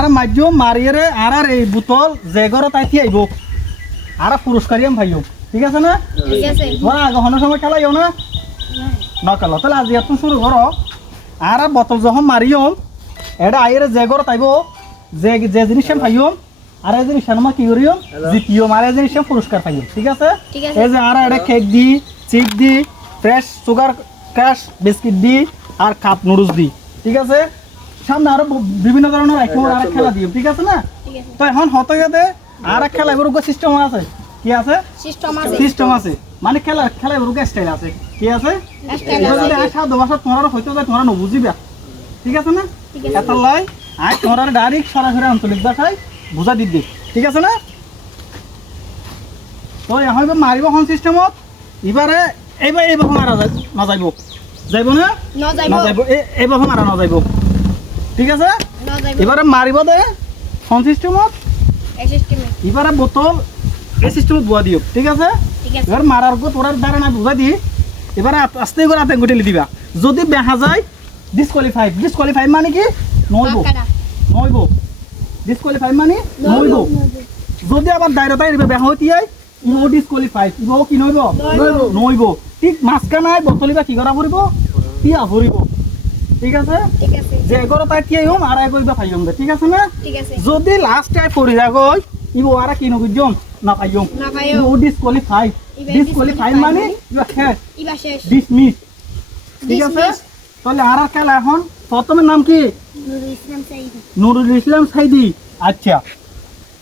আর মাজ্য মারিয়ে আর আর এই বোতল যে ঘর তাই আইব। আর পুরস্কারই আমি ভাইও ঠিক আছে না? ঠিক আছে। তোরা আগে সময় খেলাইও না? নকল তাহলে আজি এত শুরু করো। আর বোতল যখন মারিও এটা আইরে যে ঘর তাইব যে যে জিনিস আমি পাইও আর এই জিনিস আমার কি করিও? জিতিও আর এই জিনিস পুরস্কার পাইও ঠিক আছে? ঠিক আছে। এই যে আর এটা কেক দি চিপ দি ফ্রেশ সুগার ক্যাশ বিস্কিট দি আর কাপ নুডলস দি। ঠিক আছে? সামনে আরও বিভিন্ন ধরনের আইটেম আর খেলা দিও ঠিক আছে না? তো এখন হতে গেতে আর এক খেলা এবার সিস্টেম আছে। কি আছে? সিস্টেম আছে। সিস্টেম আছে। মানে খেলা খেলা এবার স্টাইল আছে। কি আছে? যদি তোমার হইতে যায় তোমরা ঠিক আছে না? ঠিক লাই আয় তোমরা ডাইরেক্ট সরাসরি আঞ্চলিক ভাষায় বুঝা দি দে। ঠিক আছে না? তো এখন এবার মারিব এখন সিস্টেমত এবারে এইবার এইবার মারা যায় নাযাইব যাইব। না নাযাইব এই- এইবার মারা নাযাইব ঠিক আছে? এবারে মারিব দে। ফোন সিস্টেমত। এবারে বোতল এই সিস্টেমত বুয়া দিও ঠিক আছে? এবার মারার পর তোরার দ্বারা না বুঝাই দি এবার আস্তে করে আতে গুটেলি দিবা। যদি দেখা যায় ডিসকোয়ালিফাইড ডিসকোয়ালিফাইড মানে কি? নইব নইব ডিসকোয়ালিফাইড মানে নইব যদি আবার দায়রতায় দিবে দেখা হইতে আই ইও ডিসকোয়ালিফাইড ইও কি নইব নইব ঠিক মাঝখানায় বতলিবা কি করা পড়িব তিয়া ভরিব ঠিক আছে? যে এগর তাই তিয়াই হম আর এগর পাইম দে ঠিক আছে না? যদি লাস্ট টাইম পড়ি যাগই ইবো আর কি নগুজম না পাইম না পাইও। ইবো ডিসকোয়ালিফাইড ইবে মানে? ইবা শেষ। ইবা শেষ। ডিসমিস ঠিক আছে? তাহলে আর আর খেলা এখন। প্রথমের নাম কি? নুরুল ইসলাম সাইদি নুরুল ইসলাম সাইদি আচ্ছা।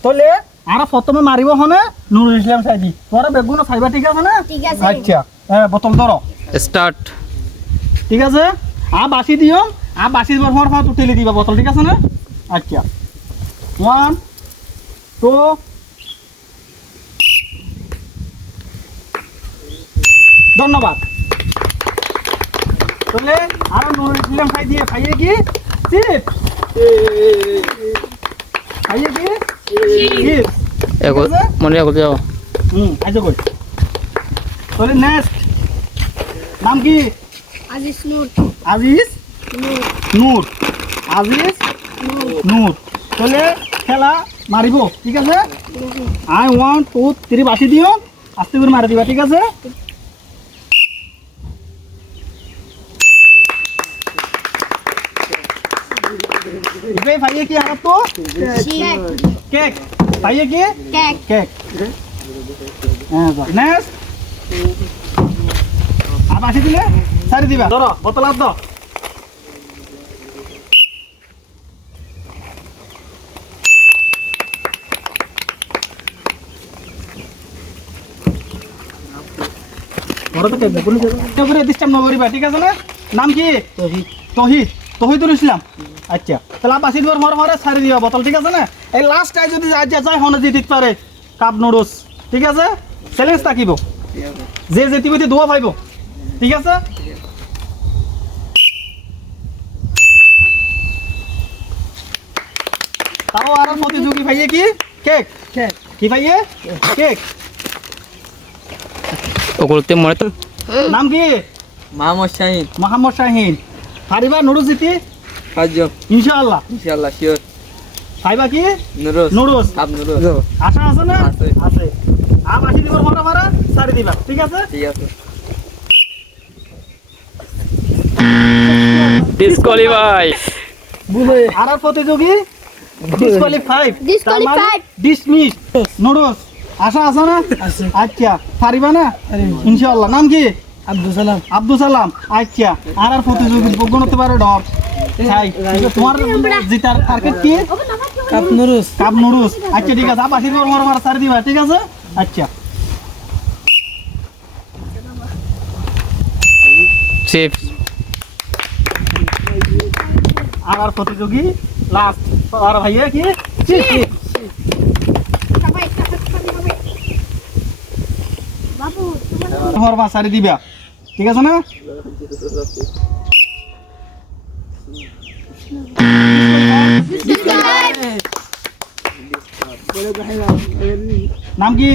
তাহলে আর প্রথমে মারিব হনে নুরুল ইসলাম সাইদি তোরা বেগুন খাইবা ঠিক আছে না? ঠিক আছে। আচ্ছা। হ্যাঁ বোতল ধরো স্টার্ট ঠিক আছে? আ বাসি দিও আ বাসি দিবার সময় সময় তুলি দিবা বোতল ঠিক আছে না? আচ্ছা। ওয়ান টু ধন্যবাদ। তাহলে আরও ইসলাম খাই দিয়ে খাইয়ে কি? চিপ খাইয়ে কি? চিপ এগো? মনে এগো যাও হুম আইজো কই তাহলে নেক্সট। নাম কি? আজিজ নূর আজিজ নূর। নূর আজিজ নূর। নূর। তাহলে খেলা মারিব ঠিক আছে? আই ওয়ান টু থ্রি বাসি দিও। আস্তে করে মারি দিবা ঠিক আছে? এবারে ভাইয়ে কি আর তো কেক। কেক। ভাইয়ে কি? কেক। কেক। হ্যাঁ নেক্সট। আর বাসি দিলে? সারি দিবা। ধরো বোতল আর দাও। ঘরে তো কেক বেগুন তারপরে ডিস্টার্ব না করিবা ঠিক আছে না? নাম কি? তহিদ তহিদ তহিদুল ইসলাম। আচ্ছা তাহলে আসি দিবার মর মরে দিবা বোতল ঠিক আছে না? এই লাস্ট টাই যদি যায় হনে পারে কাপ নুডলস ঠিক আছে? চ্যালেঞ্জ থাকিব। যে যেতিবতি দোয়া পাইব ঠিক আছে? তাও আর প্রতিযোগী ভাইয়ে কি? কেক। কেক। কি ভাইয়ে? কেক। ওগুলোতে মনে তো নাম কি? মোহাম্মদ শাহিন। মোহাম্মদ শাহিন। পারিবা নুডলস জিতি ইনশাআল্লাহ। ইনশাআল্লাহ শিওর কি? নুডলস কাপ নুরুস আশা আছে না? আছে। আছে। আপ আসি দিবার মারা মারা সারি দিবা ঠিক আছে? ঠিক আছে। ডিসকোয়ালিফাই আর প্রতিযোগী? Disqualified Disqualified. ডিসমিস নুডলস আশা আছে না আচ্ছা পারিবা না ইনশাআল্লাহ নাম কি আব্দুল সালাম আব্দুল সালাম আচ্ছা আর আর প্রতিযোগী গুণতে পারে ডর। তোমার জিতার টার্গেট কি? Cup noodles. Cup noodles. আচ্ছা ঠিক আছে। মারা মারা সারি দিবা ঠিক আছে? আচ্ছা। চিপস আর আর প্রতিযোগী লাস্ট আর ভাইয়া কি সবাই সবাই বাবু তোমার হরমা সারি দিবা ঠিক আছে না নাম কি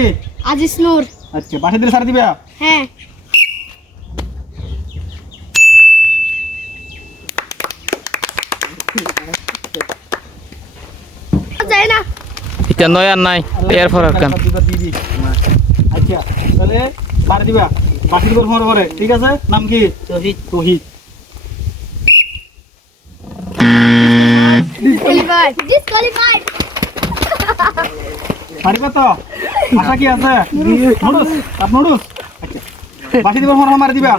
আজিজ নূর আচ্ছা পাঠিয়ে দিলে সারি দিবা হ্যাঁ এই না এটা নয় আর নাই এর ফরক কান? আচ্ছা তাহলে বাড়ি দিবা। বাকি দিবার মরে মরে ঠিক আছে? নাম কি? তহিদ তহিদ। ডিসকোয়ালিফাইড ডিসকোয়ালিফাইড পারিবা তো আশা কি আছে? নুডুস আপ নুডুস? আচ্ছা বাকি দিবার মরে মারি দিবা।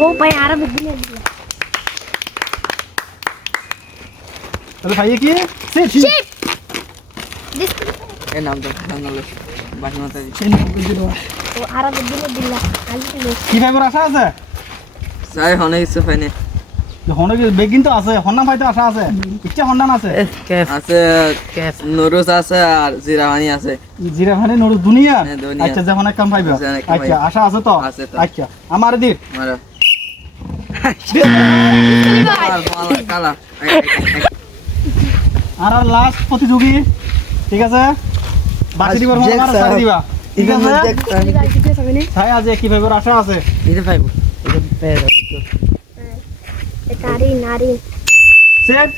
ও ভাই আর বুঝিনি তাহলে ভাইয়ে কি? সিট শিট এই নাম তো নাম বাকি মাথা ও আর বুঝিনি দিলা আলু কি ভাইবার আশা আছে? চাই অনেক কিছু হনে কি বেগিন তো আছে ভাই আশা আছে। ইচ্ছা হন্নান আছে। আছে নুরুস আছে আর জিরাহানি আছে। নুডুস দুনিয়া? হ্যাঁ, আচ্ছা যখন এক কাম পাইবা। আচ্ছা, আচ্ছা। আশা আছে তো? আছে তো। আচ্ছা আমার দিক মারা। ডিসকোয়ালিফাইড আর মালা কালা। এই, এই, এই, আর আর লাস্ট প্রতিযোগী ঠিক আছে? বাকি দিবার মনে মারা সারি দিবা। ঠিক আছে? তাই আজ কি ফাইবার আশা আছে? নারী নারী। সেট।